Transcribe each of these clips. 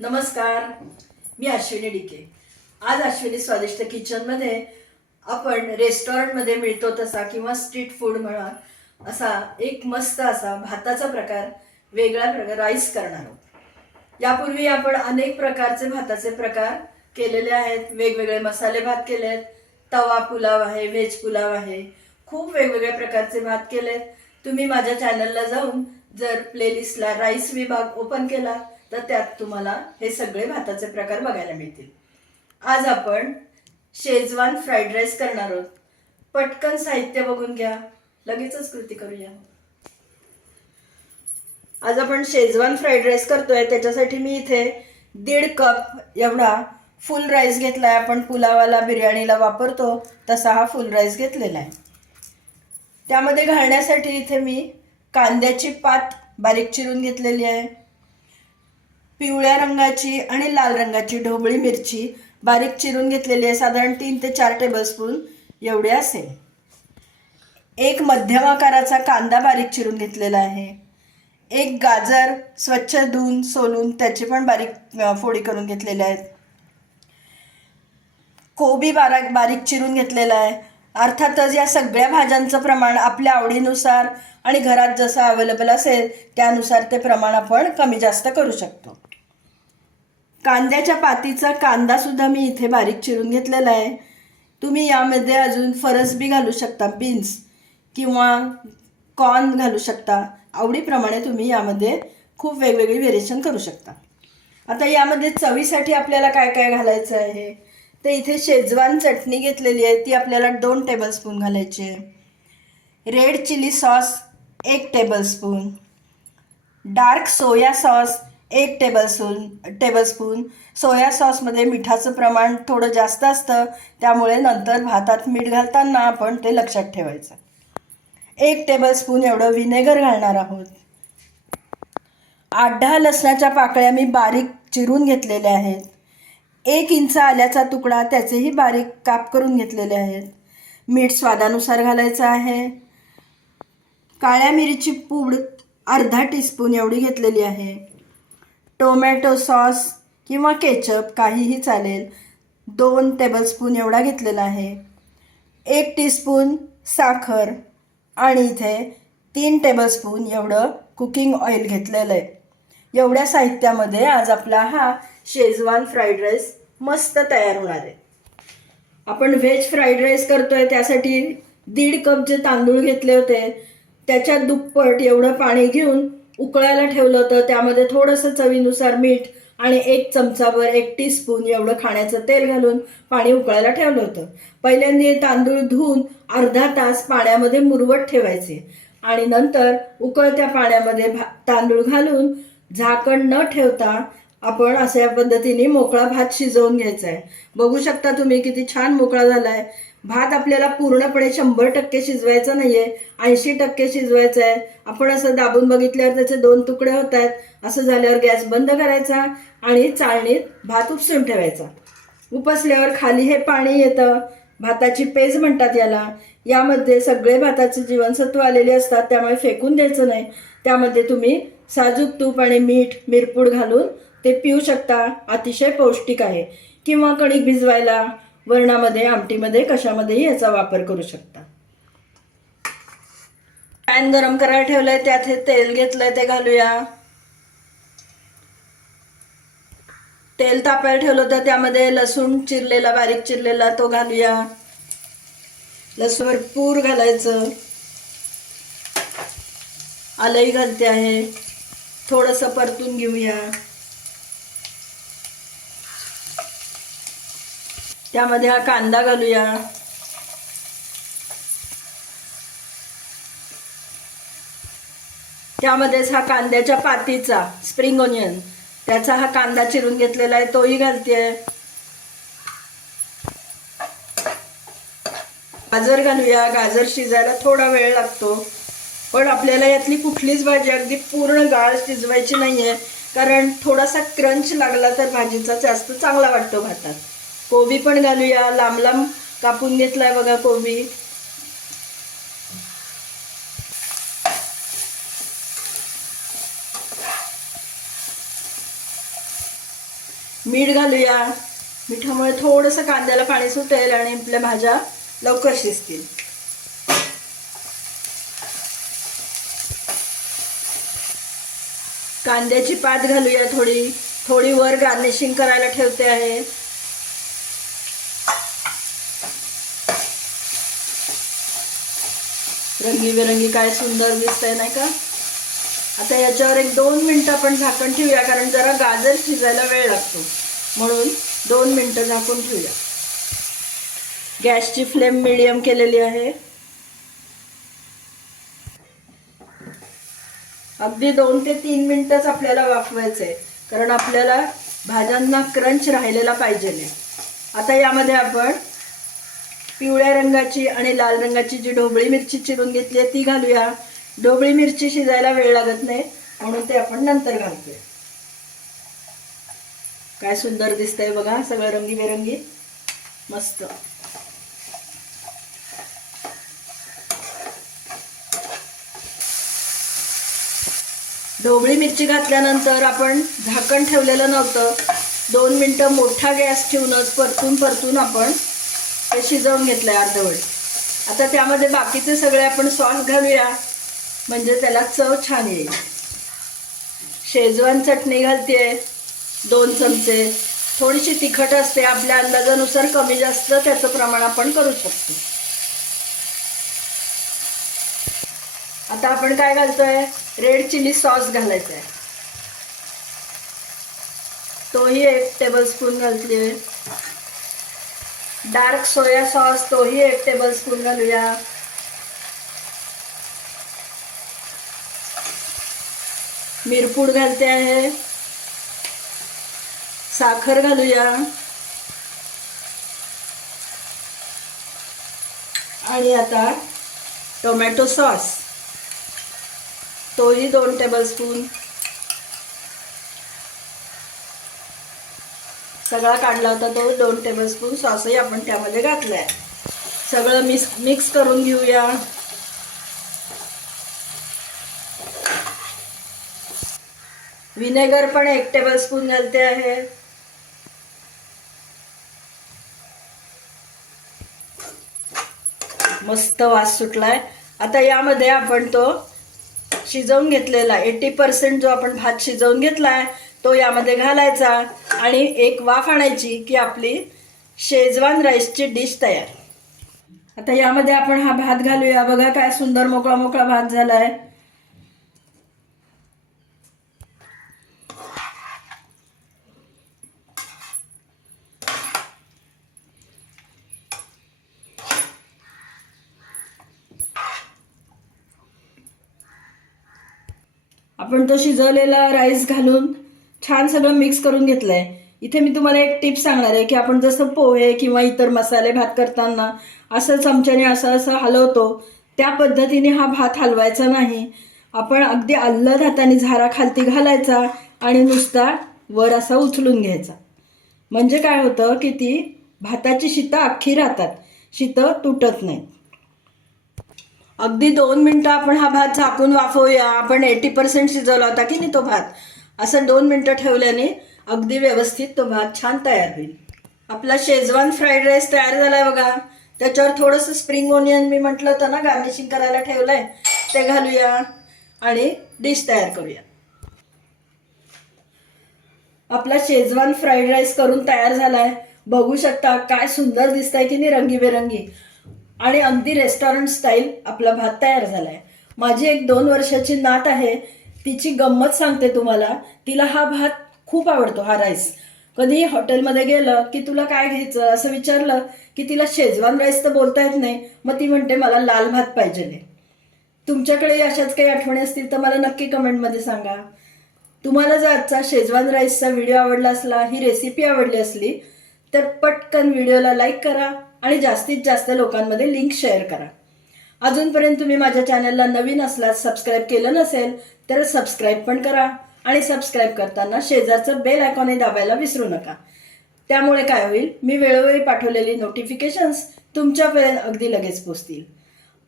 नमस्कार मी अश्विनी डिके आज अश्विनी स्वादिष्ट किचनमध्ये आपण रेस्टॉरंटमध्ये मिळतो तसा किंवा स्ट्रीट फूड म्हणा असा एक मस्त असा भाताचा प्रकार वेगळा प्रकार राईस करणार आहोत. यापूर्वी आपण अनेक प्रकारचे भाताचे प्रकार केलेले आहेत. वेगवेगळे मसाले भात केले आहेत तवा पुलाव आहे व्हेज पुलाव आहे. खूप वेगवेगळ्या प्रकारचे भात केले आहेत तुम्ही माझ्या चॅनलला जाऊन जर प्लेलिस्टला राईस विभाग ओपन केला तर त्यात तुम्हाला हे सगळे भाताचे प्रकार बघायला मिळतील. आज आपण शेजवान फ्राईड राईस करणार आहोत. पटकन साहित्य बघून घ्या. लगेचच कृती करूया. आज आपण शेजवान फ्राईड राईस करतोय. त्याच्यासाठी मी इथे दीड कप एवढा फुल राईस घेतलाय. आपण पुलावाला बिर्याणीला वापरतो. तसा हा फुल राईस घेतलेला आहे. त्यामध्ये घालण्यासाठी इथे मी कांद्याची पात बारीक चिरून घेतलेली आहे. पिवळ्या रंगाची आणि लाल रंगाची ढोबळी मिरची बारीक चिरून घेतलेली आहे. साधारण तीन ते चार टेबलस्पून एवढे असेल. एक मध्यम आकाराचा कांदा बारीक चिरून घेतलेला आहे. एक गाजर स्वच्छ धुवून सोलून त्याची पण बारीक फोडी करून घेतलेले आहेत कोबी बारीक बारीक चिरून घेतलेला आहे. अर्थातच या सगळ्या भाज्यांचं प्रमाण आपल्या आवडीनुसार आणि घरात जसं अवेलेबल असेल त्यानुसार ते प्रमाण आपण कमी जास्त करू शकतो. कांद्याच्या पातीचा कांदा सुद्धा मी इथे बारीक चिरून घेतलेला आहे. तुम्ही यामध्ये अजून फरसबी घालू शकता बीन्स किंवा कॉर्न घालू शकता. आवडीप्रमाणे तुम्ही यामध्ये खूप वेगवेगळी व्हेरिएशन करू शकता. आता यामध्ये चवीसाठी आपल्याला काय काय घालायचं आहे? ते इथे शेजवान चटणी घेतलेली आहे ती आपल्याला दोन टेबलस्पून घालायची आहे. रेड चिली सॉस एक टेबलस्पून डार्क सोया सॉस एक टेबलस्पून टेबलस्पून सोया सॉसमध्ये मिठाचं प्रमाण थोडं जास्त असतं त्यामुळे नंतर भातात मीठ घालताना आपण ते लक्षात ठेवायचं. एक टेबलस्पून एवढं व्हिनेगर घालणार आहोत. आठ दहा लसणाच्या पाकळ्या मी बारीक चिरून घेतलेल्या आहेत. एक इंच आल्याचा तुकडा त्याचेही बारीक काप करून घेतलेले आहेत. मीठ स्वादानुसार घालायचं आहे. काळ्या मिरीची पूड अर्धा टीस्पून एवढी घेतलेली आहे. टोमॅटो सॉस किंवा केचप काहीही चालेल. दोन टेबलस्पून एवढा घेतलेला आहे. एक टीस्पून साखर आणि इथे तीन टेबलस्पून एवढं कुकिंग ऑइल घेतलेलं आहे. एवढ्या साहित्यामध्ये आज आपला हा शेजवान फ्राईड राईस मस्त तयार होणार आहे. आपण व्हेज फ्राईड राईस करतोय त्यासाठी दीड कप जे तांदूळ घेतले होते त्याच्या दुप्पट एवढं पाणी घेऊन उकळायला ठेवलं होतं. त्यामध्ये थोडंसं चवीनुसार मीठ आणि एक चमचाभर एक टीस्पून एवढं खाण्याचं तेल घालून पाणी उकळायला ठेवलं होतं. पहिल्यांदा तांदूळ धुवून अर्धा तास पाण्यामध्ये मुरवत ठेवायचे. आणि नंतर उकळत्या पाण्यामध्ये भा तांदूळ घालून झाकण न ठेवता आपण अशा पद्धतीने मोकळा भात शिजवून घ्यायचा आहे. बघू शकता तुम्ही किती छान मोकळा झाला आहे भात आपल्याला पूर्णपणे शंभर टक्के शिजवायचा नाही आहे ऐंशी टक्के शिजवायचा आहे आपण असं दाबून बघितल्यावर त्याचे दोन तुकडे होत आहेत असं झाल्यावर गॅस बंद करायचा आणि चाळणीत भात उपसून ठेवायचा. उपसल्यावर खाली हे पाणी येतं. भाताची पेज म्हणतात याला. यामध्ये सगळे भाताचे जीवनसत्व आलेले असतात त्यामुळे फेकून द्यायचं नाही. त्यामध्ये तुम्ही साजूक तूप आणि मीठ मिरपूड घालून ते पिऊ शकता. अतिशय पौष्टिक आहे. किंवा कणिक भिजवायला वरणामध्ये आमटीमध्ये कशामध्येही याचा वापर करू शकता. पॅन गरम करायला ठेवलंय त्यात हे तेल घेतलंय ते घालूया. तेल तापायला ठेवलं होतं त्यामध्ये लसूण चिरलेला बारीक चिरलेला तो घालूया. लसूण भरपूर घालायचं. आलंही घालते आहे. थोडंसं परतून घेऊया. त्यामध्ये हा कांदा घालूया. त्यामध्येच हा कांद्याच्या पातीचा स्प्रिंग ओनियन त्याचा हा कांदा चिरून घेतलेला आहे तोही घालते गाजर घालूया गाजर शिजायला थोडा वेळ लागतो. पण आपल्याला यातली कुठलीच भाजी अगदी पूर्ण गाळ शिजवायची नाहीये कारण थोडासा क्रंच लागला तर भाजीचा जास्त चांगला वाटतो भातात. कोबी पण घालूया. लांब लांब कापून घेतलाय बघा कोबी. मीठ घालूया. मिठामुळे थोडंसं कांद्याला पाणी सुटेल आणि आपल्या भाज्या लवकर शिजतील. कांद्याची पात घालूया थोडी. थोडी वर गार्निशिंग करायला ठेवते आहे. रंगीबेरंगी काय सुंदर दिसतंय नाही का? आता याच्यावर एक दोन मिनटं आपण झाकण ठेवूया कारण जरा गाजर शिजायला वेळ लागतो. म्हणून दोन मिनटं झाकून ठेवूया. गॅसची फ्लेम मिडियम केलेली आहे. अगदी दोन ते तीन मिनिटच आपल्याला वाफवायचं आहे कारण आपल्याला भाज्यांना क्रंच राहिलेला पाहिजे आता यामध्ये आपण पिवळ्या रंगाची आणि लाल रंगाची जी ढोबळी मिरची चिरून घेतली आहे ती घालूया. ढोबळी मिरची शिजायला वेळ लागत नाही म्हणून ते आपण नंतर घालतोय. काय सुंदर दिसतंय बघा सगळं रंगीबेरंगी. मस्त. ढोबळी मिरची घातल्यानंतर आपण झाकण ठेवलेलं नव्हतं. दोन मिनटं मोठा गॅस ठेवूनच परतून परतून आपण हे शिजवून घेतलंय अर्धवट. आता त्यामध्ये बाकीचे सगळे आपण सॉस घालूया. म्हणजे त्याला चव छान येईल. शेजवान चटणी घालते दोन चमचे. थोडीशी तिखट असते आपल्या अंदाजानुसार कमी जास्त त्याचं प्रमाण आपण करू शकतो. आता आपण काय घालतोय? रेड चिली सॉस घालायचा आहे तोही एक टेबल स्पून घालते डार्क सोया सॉस तो ही एक टेबल स्पून घालूया मिरपूड घालते आहे साखर आता टोमॅटो सॉस तोही दोन टेबल टेबलस्पून सगळा काढला होता तो दोन टेबलस्पून सॉसही आपण त्यामध्ये घातलाय. सगळं मिक्स मिक्स करून घेऊया. विनेगर पण एक टेबलस्पून घालते आहे. मस्त वास सुटलाय. आता यामध्ये आपण तो शिजवून घेतलेला एटी पर्सेंट जो आपण भात शिजवून घेतलाय तो यामध्ये घालायचा आणि एक वाफ आणायची की आपली शेजवान राईसची डिश तयार. आता यामध्ये आपण हा भात घालूया. बघा काय सुंदर मोकळा मोकळा भात झालाय. आपण तो शिजवलेला राईस घालून छान सगळं मिक्स करून घेतलंय. इथे मी तुम्हाला एक टिप सांगणार आहे की आपण जसं पोहे किंवा इतर मसाले भात करताना असं चमच्याने असं असं हलवतो त्या पद्धतीने हा भात हलवायचा नाही. आपण अगदी अल्लद हाताने झारा खालती घालायचा आणि नुसता वर असा उचलून घ्यायचा. म्हणजे काय होतं की ती भाताची शीतं अख्खी राहतात. शीतं तुटत नाहीत. अगदी दोन मिनटं आपण हा भात झाकून वाफवूया. आपण एटी पर्सेंट शिजवला होता की नाही तो भात? असं दोन मिनटं ठेवल्याने अगदी व्यवस्थित तो भात छान तयार होईल. आपला शेजवान फ्राईड राईस तयार झालाय बघा. त्याच्यावर थोडंसं स्प्रिंग ओनियन मी म्हटलं होतं ना गार्निशिंग करायला ठेवलंय ते घालूया आणि डिश तयार करूया. आपला शेजवान फ्राईड राईस करून तयार झालाय. बघू शकता काय सुंदर दिसतंय की नाही रंगीबेरंगी. आणि अगदी रेस्टॉरंट स्टाईल आपला भात तयार झालाय. माझी एक दोन वर्षाची नात आहे तिची गंमत सांगते तुम्हाला. तिला हा भात खूप आवडतो हा राईस कधी हॉटेलमध्ये गेलं की तुला काय घ्यायचं असं विचारलं की तिला शेजवान राईस तर बोलता येत नाही मग ती म्हणते मला लाल भात पाहिजे तुमच्याकडे अशाच काही आठवणी असतील तर मला नक्की कमेंटमध्ये सांगा. तुम्हाला जर आजचा शेजवान राईसचा व्हिडिओ आवडला असला ही रेसिपी आवडली असली तर पटकन व्हिडिओला लाईक करा आणि जास्तीत जास्त लोकांमध्ये लिंक शेअर करा. अजूनपर्यंत तुम्ही माझ्या चॅनलला नवीन असलात सबस्क्राईब केलं नसेल तर सबस्क्राईब पण करा. आणि सबस्क्राईब करताना शेजारचं बेल आयकॉनही दाबायला विसरू नका. त्यामुळे काय होईल? मी वेळोवेळी पाठवलेली नोटिफिकेशन्स तुमच्यापर्यंत अगदी लगेच पोचतील.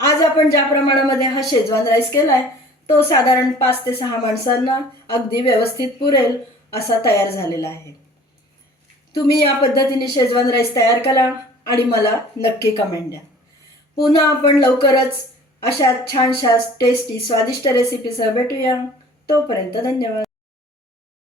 आज आपण ज्या प्रमाणामध्ये हा शेजवान राईस केलाय तो साधारण पाच ते सहा माणसांना अगदी व्यवस्थित पुरेल असा तयार झालेला आहे. तुम्ही या पद्धतीने शेजवान राईस तयार करा आणि मला नक्की कमेंट द्या. पुन्हा आपण लवकरच अशा छानशा टेस्टी स्वादिष्ट रेसिपीसह भेटूया. तोपर्यंत धन्यवाद.